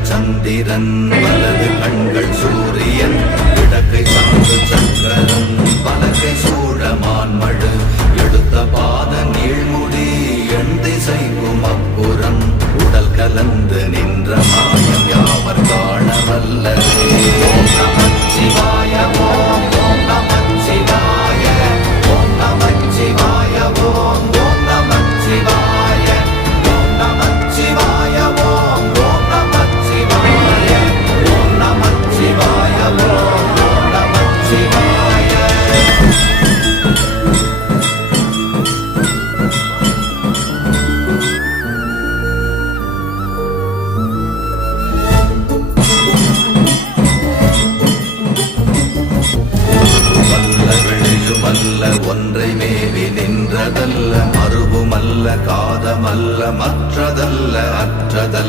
இடது சந்திரன் வலது கண்கள் சூரியன் இடக்கை சங்கு சக்கரம் சூழ மான்மழு எடுத்த பாத நீழ்முடி எண் திசைவும் அப்புறம் உடல் கலந்து நின்ற வெளியுமல்ல ஒன்றை மேவி நின்றதல்ல மறுவுமல்ல காதமல்ல மற்றதல்ல அற்றதல்ல.